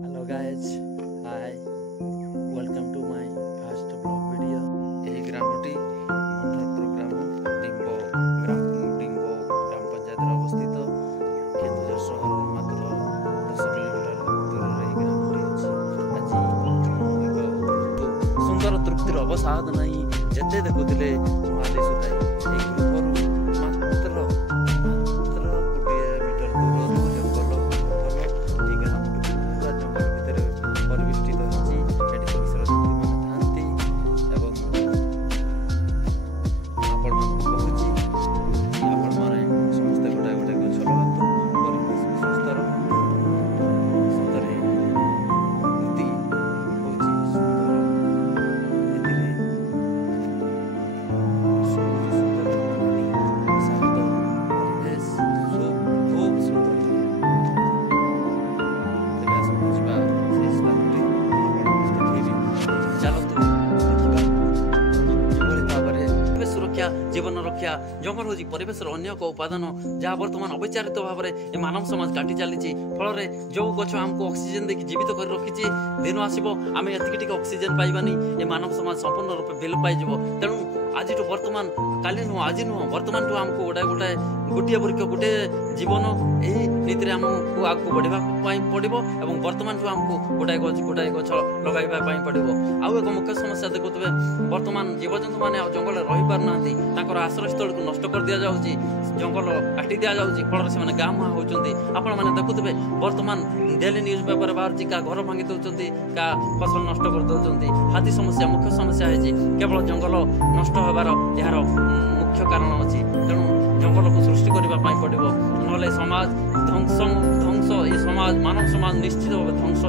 Hello guys, hi, welcome to my first vlog video. ଏହି ଗ୍ରାମଟି ମଣ୍ଟରପୁର ଗ୍ରାମ ଡିମ୍ବ ଗ୍ରାମ ପଞ୍ଚାୟତରେ ଅବସ୍ଥିତ। କେନ୍ଦୁଝର ସହରରୁ ମାତ୍ର 10 କିଲୋମିଟର ଦୂରରେ ଏହି ଗ୍ରାମଟି ଅଛି। ଆଜି ଏକ ସୁନ୍ଦର ତୃପ୍ତିର ଅବସାଦ ନାହିଁ। ଯେତେ ଦେଖୁଥିଲେ ମାଲି ସୁତାଇ ଏହି ଗୃହରୁ ମାତ୍ର 20 ମିଟର ଦୂରରୁ ଜଙ୍ଗଲ ଏହି ଗ୍ରାମଟି ପୁରା ଜଙ୍ଗଲ ଭିତରେ ପରିବେଷ୍ଟିତ ହୋଇଛି। ଏଠି ବିଶ୍ର ଜନ୍ତୁମାନେ ଥାନ୍ତି ଏବଂ ଆପଣମାନଙ୍କୁ କହୁଛି ଆପଣମାନେ ସମସ୍ତେ ଗୋଟାଏ ଗୋଟାଏ ଗଛ ଲଗାନ୍ତୁ, ପରିବେଶ ସୁସ୍ଥ ରଖନ୍ତୁ। ସତରେ ଏମିତି ହେଉଛି ସୁନ୍ଦର। ଏଥିରେ ସୁନ୍ଦର ପାଣି, ଶାନ୍ତ ପରିବେଶ ଖୁବ୍ ସୁନ୍ଦର। ତେବେ ଆସନ୍ତୁ ଯିବା ସେହି ସ୍ଥାନଟି ଆପଣଙ୍କୁ ଦେଖେଇବି। ଚାଲନ୍ତୁ ଦେଖିବା କିଭଳି ଭାବରେ ପରିବେଶ ସୁରକ୍ଷା, ଜୀବନ ରକ୍ଷା। ଜଙ୍ଗଲ ହେଉଛି ପରିବେଶର ଅନ୍ୟ ଏକ ଉପାଦାନ ଯାହା ବର୍ତ୍ତମାନ ଅବିଚାରିତ ଭାବରେ ଏ ମାନବ ସମାଜ କାଟି ଚାଲିଛି। ଫଳରେ ଯେଉଁ ଗଛ ଆମକୁ ଅକ୍ସିଜେନ୍ ଦେଇକି ଜୀବିତ କରି ରଖିଛି, ଦିନ ଆସିବ ଆମେ ଏତିକି ଟିକେ ଅକ୍ସିଜେନ୍ ପାଇବାନି, ଏ ମାନବ ସମାଜ ସମ୍ପୂର୍ଣ୍ଣ ରୂପେ ବିଲୋପ ପାଇଯିବ। ତେଣୁ ଆଜିଠୁ ବର୍ତ୍ତମାନ, କାଲି ନୁହଁ ଆଜି ନୁହଁ, ବର୍ତ୍ତମାନଠୁ ଆମକୁ ଗୋଟିଏ ବୃକ୍ଷ ଗୋଟିଏ ଜୀବନ, ଏହି ନୀତିରେ ଆମକୁ ଆଗକୁ ବଢ଼ିବା ପାଇଁ ପଡ଼ିବ ଏବଂ ବର୍ତ୍ତମାନଠୁ ଆମକୁ ଗୋଟାଏ ଗଛ ଲଗାଇବା ପାଇଁ ପଡ଼ିବ। ଆଉ ଏକ ମୁଖ୍ୟ ସମସ୍ୟା ଦେଖୁଥିବେ, ବର୍ତ୍ତମାନ ଜୀବଜନ୍ତୁମାନେ ଆଉ ଜଙ୍ଗଲରେ ରହିପାରୁନାହାନ୍ତି। ତାଙ୍କର ଆଶ୍ରୟସ୍ଥଳୀକୁ ନଷ୍ଟ କରିଦିଆଯାଉଛି, ଜଙ୍ଗଲ କାଟି ଦିଆଯାଉଛି। ଫଳରେ ସେମାନେ ଗାଁ ମୁହାଁ ହେଉଛନ୍ତି। ଆପଣମାନେ ଦେଖୁଥିବେ ବର୍ତ୍ତମାନ ଡେଲି ନ୍ୟୁଜ୍ ପେପରରେ ବାହାରୁଛି, କାହା ଘର ଭାଙ୍ଗି ଦେଉଛନ୍ତି, କାହା ଫସଲ ନଷ୍ଟ କରିଦେଉଛନ୍ତି। ହାତୀ ସମସ୍ୟା ମୁଖ୍ୟ ସମସ୍ୟା ହେଇଛି। କେବଳ ଜଙ୍ଗଲ ନଷ୍ଟ ହେବାର ଏହାର ମୁଖ୍ୟ କାରଣ ଅଛି। ତେଣୁ ଜଙ୍ଗଲକୁ ସୃଷ୍ଟି କରିବା ପାଇଁ ପଡ଼ିବ, ନହେଲେ ସମାଜ ଧ୍ୱଂସ, ଏ ସମାଜ ମାନବ ସମାଜ ନିଶ୍ଚିତ ଭାବେ ଧ୍ୱଂସ